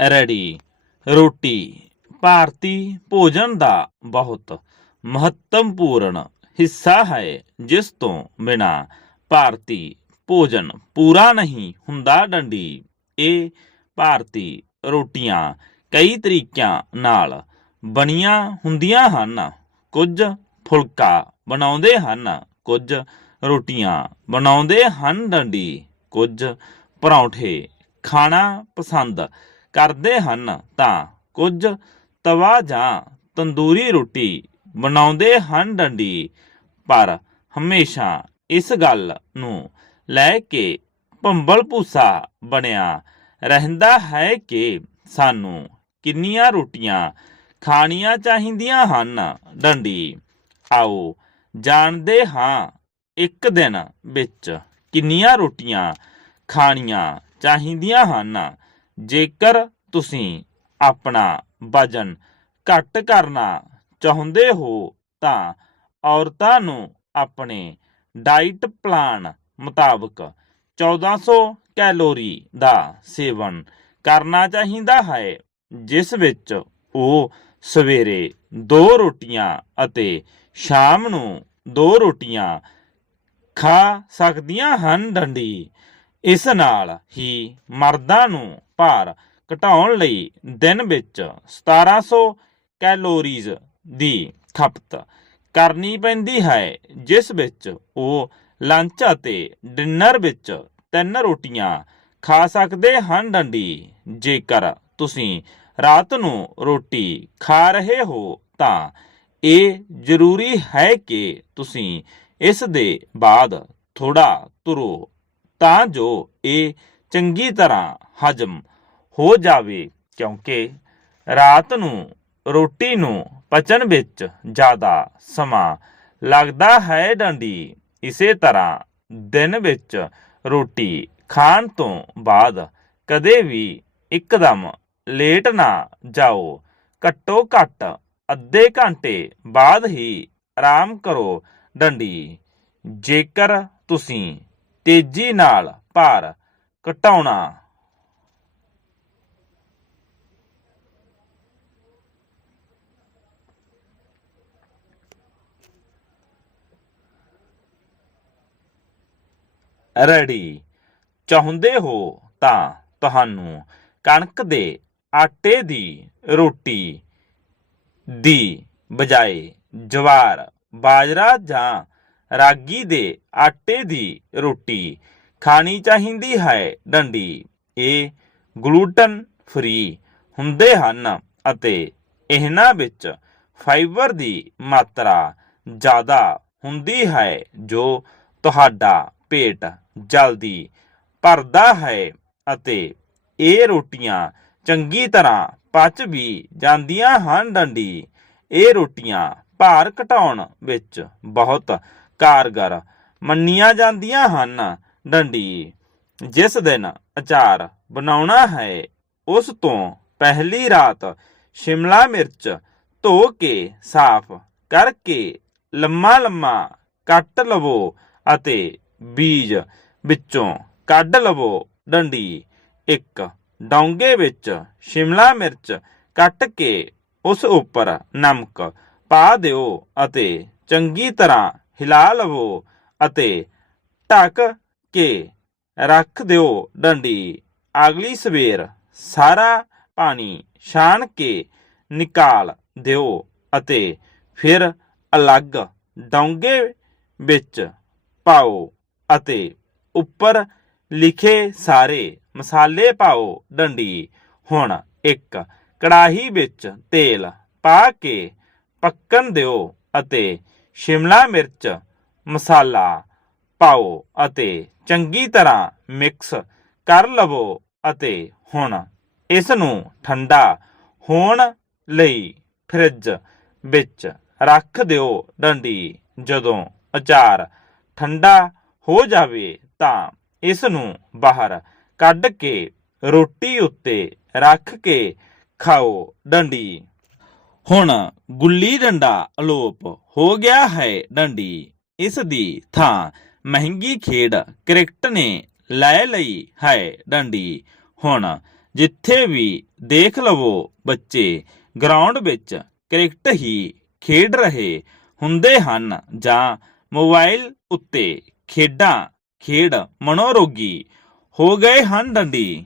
Ready. ਰੋਟੀ। ਭਾਰਤੀ ਭੋਜਨ ਦਾ ਬਹੁਤ ਮਹੱਤਵਪੂਰਨ ਹਿੱਸਾ ਹੈ, ਜਿਸ ਤੋਂ ਬਿਨਾ ਭਾਰਤੀ ਭੋਜਨ ਪੂਰਾ ਨਹੀਂ ਹੁੰਦਾ ਡੰਡੀ। ਇਹ ਭਾਰਤੀ ਰੋਟੀਆਂ ਕਈ ਤਰੀਕਿਆਂ ਨਾਲ ਬਣੀਆਂ ਹੁੰਦੀਆਂ ਹਨ। ਕੁਝ ਫੁਲਕਾ ਬਣਾਉਂਦੇ ਹਨ, ਕੁਝ ਰੋਟੀਆਂ ਬਣਾਉਂਦੇ ਹਨ ਡੰਡੀ, ਕੁਝ ਪਰੌਂਠੇ ਖਾਣਾ ਪਸੰਦ ਕਰਦੇ ਹਨ ਤਾਂ ਕੁਝ ਤਵਾ ਜਾਂ ਤੰਦੂਰੀ ਰੋਟੀ ਬਣਾਉਂਦੇ ਹਨ ਡੰਡੀ। ਪਰ ਹਮੇਸ਼ਾ ਇਸ ਗੱਲ ਨੂੰ ਲੈ ਕੇ ਭੰਬਲ ਭੂਸਾ ਬਣਿਆ ਰਹਿੰਦਾ ਹੈ ਕਿ ਸਾਨੂੰ ਕਿੰਨੀਆਂ ਰੋਟੀਆਂ ਖਾਣੀਆਂ ਚਾਹੀਦੀਆਂ ਹਨ ਡੰਡੀ। ਆਓ ਜਾਣਦੇ ਹਾਂ ਇੱਕ ਦਿਨ ਵਿੱਚ ਕਿੰਨੀਆਂ ਰੋਟੀਆਂ ਖਾਣੀਆਂ ਚਾਹੀਦੀਆਂ ਹਨ। ਜੇਕਰ ਤੁਸੀਂ ਆਪਣਾ ਵਜਨ ਘੱਟ ਕਰਨਾ ਚਾਹੁੰਦੇ ਹੋ, ਤਾਂ ਔਰਤਾਂ ਨੂੰ ਆਪਣੇ ਡਾਈਟ ਪਲਾਨ ਮੁਤਾਬਕ 1400 ਕੈਲੋਰੀ ਦਾ ਸੇਵਨ ਕਰਨਾ ਚਾਹੀਦਾ ਹੈ, ਜਿਸ ਵਿੱਚ ਉਹ ਸਵੇਰੇ ਦੋ ਰੋਟੀਆਂ ਅਤੇ ਸ਼ਾਮ ਨੂੰ ਦੋ ਰੋਟੀਆਂ ਖਾ ਸਕਦੀਆਂ ਹਨ। ਡੰਡੀ, ਇਸ ਨਾਲ ਹੀ ਮਰਦਾਂ ਨੂੰ ਭਾਰ ਘਟਾਉਣ ਲਈ ਦਿਨ ਵਿੱਚ 1700 ਕੈਲੋਰੀਜ਼ ਦੀ ਖਪਤ ਕਰਨੀ ਪੈਂਦੀ ਹੈ, ਜਿਸ ਵਿੱਚ ਉਹ ਲੰਚ ਅਤੇ ਡਿਨਰ ਵਿੱਚ ਤਿੰਨ ਰੋਟੀਆਂ ਖਾ ਸਕਦੇ ਹਨ। ਡੰਡੀ, ਜੇਕਰ ਤੁਸੀਂ ਰਾਤ ਨੂੰ ਰੋਟੀ ਖਾ ਰਹੇ ਹੋ, ਤਾਂ ਇਹ ਜ਼ਰੂਰੀ ਹੈ ਕਿ ਤੁਸੀਂ ਇਸ ਦੇ ਬਾਅਦ ਥੋੜਾ ਤੁਰੋ, ਤਾਂ ਜੋ ਇਹ ਚੰਗੀ ਤਰ੍ਹਾਂ ਹਜਮ ਹੋ ਜਾਵੇ ਕਿਉਂਕਿ ਰਾਤ ਨੂੰ, ਰੋਟੀ ਨੂੰ ਪਚਣ ਵਿੱਚ ਜ਼ਿਆਦਾ ਸਮਾਂ ਲੱਗਦਾ ਹੈ ਡੰਡੀ। ਇਸੇ ਤਰ੍ਹਾਂ ਦਿਨ ਵਿੱਚ ਰੋਟੀ ਖਾਣ ਤੋਂ ਬਾਅਦ ਕਦੇ ਵੀ ਇੱਕਦਮ ਲੇਟ ਨਾ ਜਾਓ। ਘੱਟੋ ਘੱਟ ਅੱਧੇ ਘੰਟੇ ਬਾਅਦ ਹੀ ਆਰਾਮ ਕਰੋ ਡੰਡੀ। ਜੇਕਰ ਤੁਸੀਂ ਤੇਜ਼ੀ ਨਾਲ ਭਾਰ ਘਟਾਉਣਾ ਰੈਡੀ ਚਾਹੁੰਦੇ ਹੋ ਤਾਂ ਤੁਹਾਨੂੰ ਕਣਕ ਦੇ ਆਟੇ ਦੀ ਰੋਟੀ ਦੀ ਬਜਾਏ ਜਵਾਰ, ਬਾਜਰਾ ਜਾਂ ਰਾਗੀ ਦੇ ਆਟੇ ਦੀ ਰੋਟੀ ਖਾਣੀ ਚਾਹੀਦੀ ਹੈ। ਡੰਡੀ। ਇਹ ਗਲੂਟਨ ਫ੍ਰੀ ਹੁੰਦੇ ਹਨ ਅਤੇ ਇਹਨਾਂ ਵਿੱਚ ਫਾਈਬਰ ਦੀ ਮਾਤਰਾ ਜ਼ਿਆਦਾ ਹੁੰਦੀ ਹੈ ਜੋ ਤੁਹਾਡਾ ਪੇਟ ਜਲਦੀ ਭਰਦਾ ਹੈ ਅਤੇ ਇਹ ਰੋਟੀਆਂ ਚੰਗੀ ਤਰ੍ਹਾਂ ਪਚ ਵੀ ਜਾਂਦੀਆਂ ਹਨ ਡੰਡੀ। ਇਹ ਰੋਟੀਆਂ ਭਾਰ ਘਟਾਉਣ ਵਿੱਚ ਬਹੁਤ ਕਾਰਗਰ ਮੰਨੀਆਂ ਜਾਂਦੀਆਂ ਹਨ ਡੰਡੀ। ਜਿਸ ਦਿਨ ਅਚਾਰ ਬਣਾਉਣਾ ਹੈ, ਉਸ ਤੋਂ ਪਹਿਲੀ ਰਾਤ ਸ਼ਿਮਲਾ ਮਿਰਚ ਧੋ ਕੇ ਸਾਫ਼ ਕਰਕੇ ਲੰਮਾ ਲੰਮਾ ਕੱਟ ਲਵੋ ਅਤੇ ਬੀਜ ਵਿੱਚੋਂ ਕੱਢ ਲਵੋ ਡੰਡੀ। ਇੱਕ ਡੌਂਗੇ ਵਿੱਚ ਸ਼ਿਮਲਾ ਮਿਰਚ ਕੱਟ ਕੇ ਉਸ ਉੱਪਰ ਨਮਕ ਪਾ ਦਿਓ ਅਤੇ ਚੰਗੀ ਤਰ੍ਹਾਂ ਹਿਲਾ ਲਵੋ ਅਤੇ ਢੱਕ ਕੇ ਰੱਖ ਦਿਓ ਡੰਡੀ। ਅਗਲੀ ਸਵੇਰ ਸਾਰਾ ਪਾਣੀ ਛਾਣ ਕੇ ਨਿਕਾਲ ਦਿਓ ਅਤੇ ਫਿਰ ਅਲੱਗ ਡੌਂਗੇ ਵਿੱਚ ਪਾਓ। ਅਤੇ ਉੱਪਰ ਲਿਖੇ ਸਾਰੇ ਮਸਾਲੇ ਪਾਓ ਡੰਡੀ। ਹੁਣ ਇੱਕ ਕੜਾਹੀ ਵਿੱਚ ਤੇਲ ਪਾ ਕੇ ਪੱਕਣ ਦਿਓ ਅਤੇ ਸ਼ਿਮਲਾ ਮਿਰਚ ਮਸਾਲਾ ਪਾਓ ਅਤੇ ਚੰਗੀ ਤਰ੍ਹਾਂ ਮਿਕਸ ਕਰ ਲਵੋ ਅਤੇ ਹੁਣ ਇਸ ਨੂੰ ਠੰਡਾ ਹੋਣ ਲਈ ਫ੍ਰਿਜ ਵਿੱਚ ਰੱਖ ਦਿਓ ਡੰਡੀ। ਜਦੋਂ ਅਚਾਰ ਠੰਡਾ ਹੋ ਜਾਵੇ ਤਾਂ ਇਸ ਨੂੰ ਬਾਹਰ ਕੱਢ ਕੇ ਰੋਟੀ ਉੱਤੇ ਰੱਖ ਕੇ ਖਾਓ ਡੰਡੀ। ਹੁਣ ਗੁੱਲੀ ਡੰਡਾ ਅਲੋਪ ਹੋ ਗਿਆ ਹੈ ਡੰਡੀ। ਇਸ ਦੀ ਥਾਂ ਮਹਿੰਗੀ ਖੇਡ ਕ੍ਰਿਕਟ ਨੇ ਲੈ ਲਈ ਹੈ ਡੰਡੀ। ਹੁਣ ਜਿੱਥੇ ਵੀ ਦੇਖ ਲਵੋ ਬੱਚੇ, ਗਰਾਊਂਡ ਵਿੱਚ ਕ੍ਰਿਕਟ ਹੀ ਖੇਡ ਰਹੇ ਹੁੰਦੇ ਹਨ ਜਾਂ ਮੋਬਾਈਲ ਉੱਤੇ ਖੇਡਾਂ ਖੇਡ ਮਨੋਰੋਗੀ ਹੋ ਗਏ ਹਨ ਡੰਡੀ